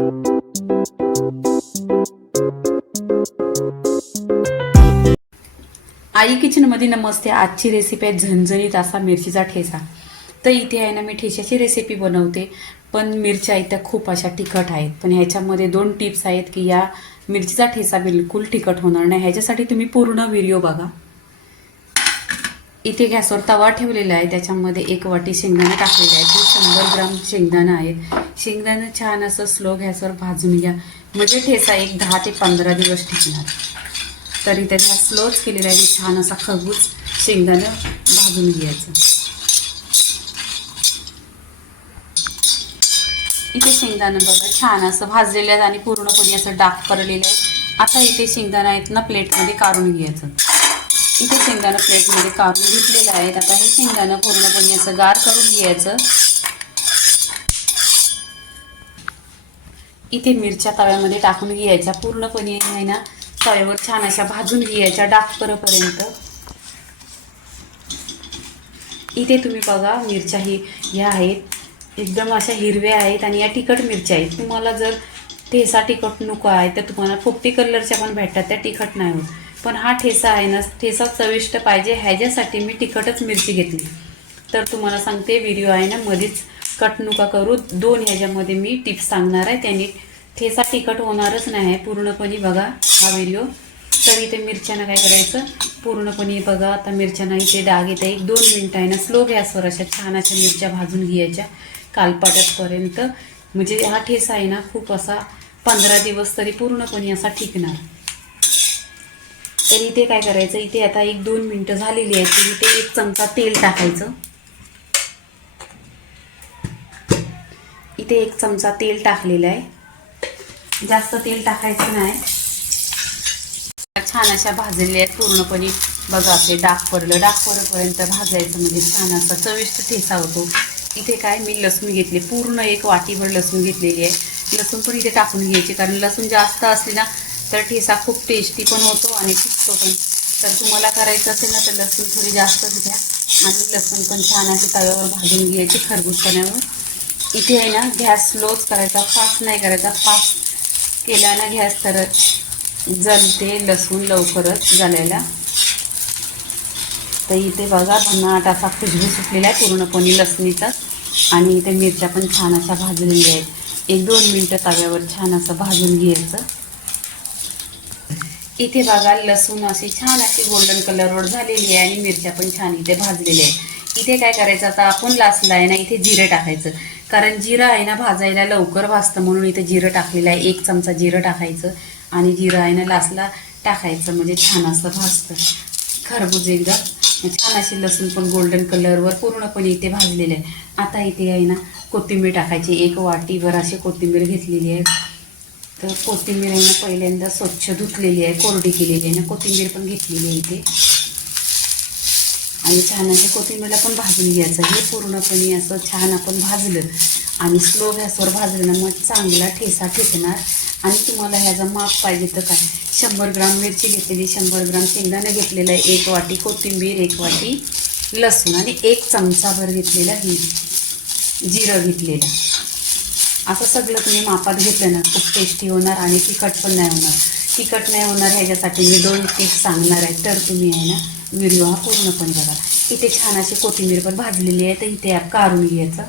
आई किचनमध्ये नमस्ते. आजची रेसिपी आहे झणझणीत असा मिरचीचा ठेचा. तर इथे आहे ना मी ठेच्याची रेसिपी बनवते, पण मिरच्या इथं खूप अशा तिखट आहेत. पण ह्याच्यामध्ये 2 टिप्स आहेत की या मिरचीचा ठेचा बिलकुल तिखट होणार नाही. ह्याच्यासाठी तुम्ही पूर्ण व्हिडिओ बघा. इथे गॅसवर तवा ठेवलेला आहे, त्याच्यामध्ये 1 वाटी शेंगदाणे टाकलेले आहेत. 100 ग्राम शेंगदाणा आहेत. शेंगदाणा छान असं स्लो गॅसवर भाजून घ्या, म्हणजे ठेचा एक 10 ते 15 दिवस टिकणार. तरी त्याचा स्लोच केलेला आहे. छान असा खरबूज शेंगदाणा भाजून घ्यायचं. इथे शेंगदाणा बघा छान असं भाजलेलं आहे आणि पूर्णपणे असं डाग पडलेलं आहे. आता इथे शेंगदाणा आहेत ना प्लेटमध्ये काढून घ्यायचं. इथे शेंगदाणा प्लेटमध्ये काढून घेतलेलं आहे. आता हे शेंगदाणा पूर्णपणे असं गार करून घ्यायचं. इथे मिरच्या तव्यामध्ये टाकून घ्यायच्या. पूर्णपणे आहे ना तव्यावर छान अशा भाजून घ्यायच्या डाग पडेपर्यंत. इथे तुम्ही बघा मिरच्या ह्या आहेत एकदम अशा हिरव्या आहेत आणि या तिखट मिरच्या आहेत. तुम्हाला जर ठेचा तिखट नको आहे तर तुम्हाला पोपटी कलरच्या पण भेटतात, त्या तिखट नाही होत. पण हा ठेचा आहे ना, ठेचा चविष्ट पाहिजे ह्याच्यासाठी मी तिखटच मिरची घेतली. तर तुम्हाला सांगते व्हिडिओ आहे ना मध्येच कट नका करू. 2 ह्याच्यामध्ये मी टिप्स सांगणार आहे, त्यांनी ठेचा तिखट होणारच नाही. पूर्णपणे बघा हा व्हिडिओ. तर इथे मिरच्यांना काय करायचं, पूर्णपणे बघा आता मिरच्यांना इथे डाग येते. 1-2 मिनटं आहे ना स्लो गॅसवर अशा छान अशा मिरच्या भाजून घ्यायच्या कालपाट्यापर्यंत. म्हणजे हा ठेचा आहे ना खूप असा 15 दिवस तरी पूर्णपणे असा टिकणार. तर इथे काय करायचं, इथे आता 1-2 मिनटं झालेली आहेत. तर इथे 1 चमचा तेल टाकायचं. इथे 1 चमचा तेल टाकलेलं आहे. जास्त तेल टाकायचं नाही. छान अशा भाजलेल्या आहेत पूर्णपणे. बघा ते डाग पडेपर्यंत भाजायचं, म्हणजे छान असा चविष्ट ठेचा होतो. इथे काय मी लसूण घेतले, पूर्ण 1 वाटीभर लसूण घेतलेली आहे. लसूण पण इथे टाकून घ्यायची, कारण लसूण जास्त असले ना तर ठेचा खूप टेस्टी पण होतो आणि टिकतो पण. तर तुम्हाला करायचं असेल ना तर लसूण थोडी जास्तच घ्या आणि लसूण पण छान असे तव्यावर भाजून घ्यायची खरबूजपणावर. इथे आहे ना गॅस स्लोच करायचा, फास्ट नाही करायचा. फास्ट केला ना गॅस तर जलते लसूण लवकरच जलायला. तर इथे बघा भन्नाट असा खुशबू सुटलेला आहे पूर्णपणे लसणीचा. आणि इथे मिरच्या पण छान अशा भाजलेल्या आहेत. 1-2 मिनटं तव्यावर छान असं भाजून घ्यायचं. इथे बघा लसूण अशी छान अशी गोल्डन कलरवर झालेली आहे आणि मिरच्या पण छान इथे भाजलेल्या आहे. इथे काय करायचं, आता आपण लासला आहे ना इथे जिरं टाकायचं, कारण जिरं आहे ना भाजायला लवकर भाजतं म्हणून इथे जिरं टाकलेलं आहे. 1 चमचा जिरं टाकायचं आणि जिरं आहे ना लासला टाकायचं, म्हणजे छान असं भाजतं. खरबूज एकदा छान अशी लसूण पण गोल्डन कलरवर पूर्णपणे इथे भाजलेलं आहे. आता इथे आहे ना कोथिंबीर टाकायची. 1 वाटीभर अशी कोथिंबीर घेतलेली आहे. तर कोथिंबीर आहे ना पहिल्यांदा स्वच्छ धुतलेली आहे, कोरडी केलेली आहे ना कोथिंबीर पण घेतलेली आहे इथे. आणि छान अशा कोथिंबीरला पण भाजून घ्यायचं. हे पूर्णपणे असं छान आपण भाजलं आणि स्लो गॅसवर भाजलं ना मग चांगला ठेचा ठेचणार. आणि तुम्हाला ह्याचा माप पाहिजे तर काय, 100 ग्राम मिरची घेतलेली, 100 ग्राम शेंगदाणा घेतलेला आहे, 1 वाटी कोथिंबीर, 1 वाटी लसूण आणि 1 चमचाभर घेतलेला जिरं घेतलेलं. असं सगळं तुम्ही मापात घेतलं ना खूप टेस्टी होणार आणि तिखट पण नाही होणार. तिखट नाही होणार ह्याच्यासाठी मी 2 टिप्स सांगणार आहे, तर तुम्ही आहे ना व्हिडिओ हा पूर्णपणे बघा. इथे छान अशी कोथिंबीर पण भाजलेली आहे, तर इथे काढून घ्यायचं.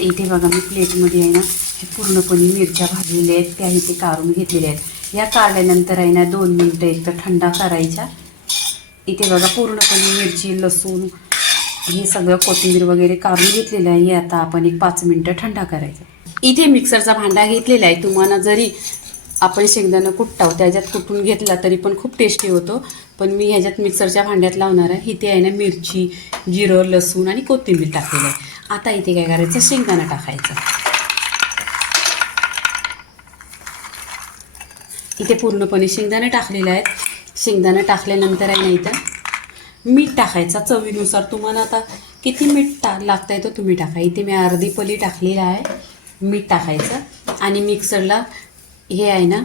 इथे बघा मी प्लेटमध्ये आहे ना हे पूर्णपणे मिरच्या भाजलेल्या आहेत, त्या इथे काढून घेतलेल्या आहेत. या काढल्यानंतर आहे ना 2 मिनटं एक तर थंडा करायच्या. इथे बघा पूर्णपणे मिरची लसूण हे सगळं कोथिंबीर वगैरे काढून घेतलेलं आहे. आता आपण 5 मिनटं थंडा करायचं. इथे मिक्सरचा भांडा घेतलेला आहे. तुम्हाला जरी आपण शेंगदाणा कुटतो त्याच्यात कुटून घेतला तरी पण खूप टेस्टी होतो, पण मी ह्याच्यात मिक्सरच्या भांड्यात लावणार आहे. इथे आहे ना मिरची, जिरं, लसूण आणि कोथिंबीर टाकलेलं आहे. आता इथे काय करायचं, शेंगदाणा टाकायचा. इथे पूर्णपणे शेंगदाणे टाकलेले आहेत. शेंगदाणा टाकल्यानंतर आहे ना इथं मीठ टाकायचा चवीनुसार. तुम्हाला आता किती मीठ लागतं आहे तो तुम्ही टाका. इथे मी अर्धी पली टाकलेला आहे. मीठ टाकायचं आणि मिक्सरला हे आहे ना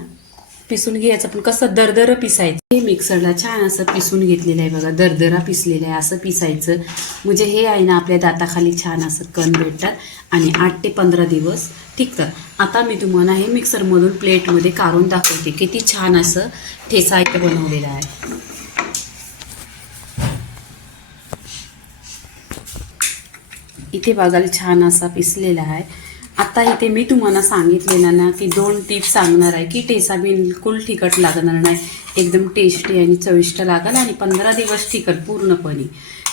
पिसून घ्यायचं, पण कसं दरदरं पिसायचं. हे मिक्सरला छान असं पिसून घेतलेलं आहे बघा, दरदरा पिसलेलं आहे असं पिसायचं. म्हणजे हे आहे ना आपल्या दाताखाली छान असं कण भेटतात आणि 8 ते 15 दिवस टिकतात. आता मी तुम्हाला हे मिक्सरमधून प्लेटमध्ये काढून दाखवते. किती छान असं ठेचा इथं बनवलेला आहे. इथे बघायला छान असा पिसलेला आहे. आता इथे मी तुम्हाला सांगितलेलं ना की 2 टिप्स सांगणार आहे की ठेचा बिलकुल तिखट लागणार नाही, एकदम टेस्टी आणि चविष्ट लागेल आणि 15 दिवस टिकल पूर्णपणे.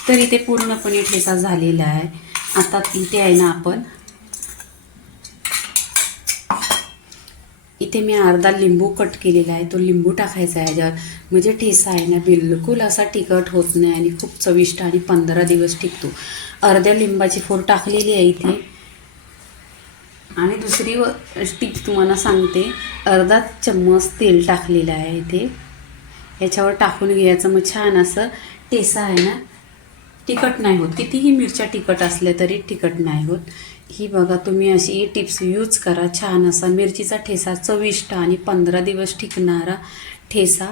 तर इथे पूर्णपणे ठेचा झालेला आहे. आता इथे आहे ना आपण इथे मी अर्धा लिंबू कट केलेला आहे, तो लिंबू टाकायचा आहे ह्याच्यावर. म्हणजे ठेचा आहे ना बिलकुल असा तिखट होत नाही आणि खूप चविष्ट आणि 15 दिवस टिकतो. अर्ध्या लिंबाची फोड टाकलेली आहे इथे. आणि दुसरी टिप तुम्हाला सांगते, अर्धा चम्मच तेल टाकलेलं आहे इथे. याच्यावर टाकून घ्यायचं. मग छान असं ठेचा आहे ना तिखट नाही होत. कितीही मिरच्या तिखट असल्या तरी तिखट नाही होत. ही बघा तुम्ही अशी टिप्स यूज करा. छान असा मिरचीचा ठेचा चविष्ट आणि 15 दिवस टिकणारा ठेचा.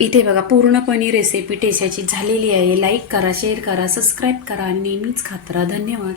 इथे बघा पूर्णपणे रेसिपी ठेच्याची झालेली आहे. लाईक करा, शेअर करा, सबस्क्राईब करा आणि नेहमीच खात राहा. धन्यवाद.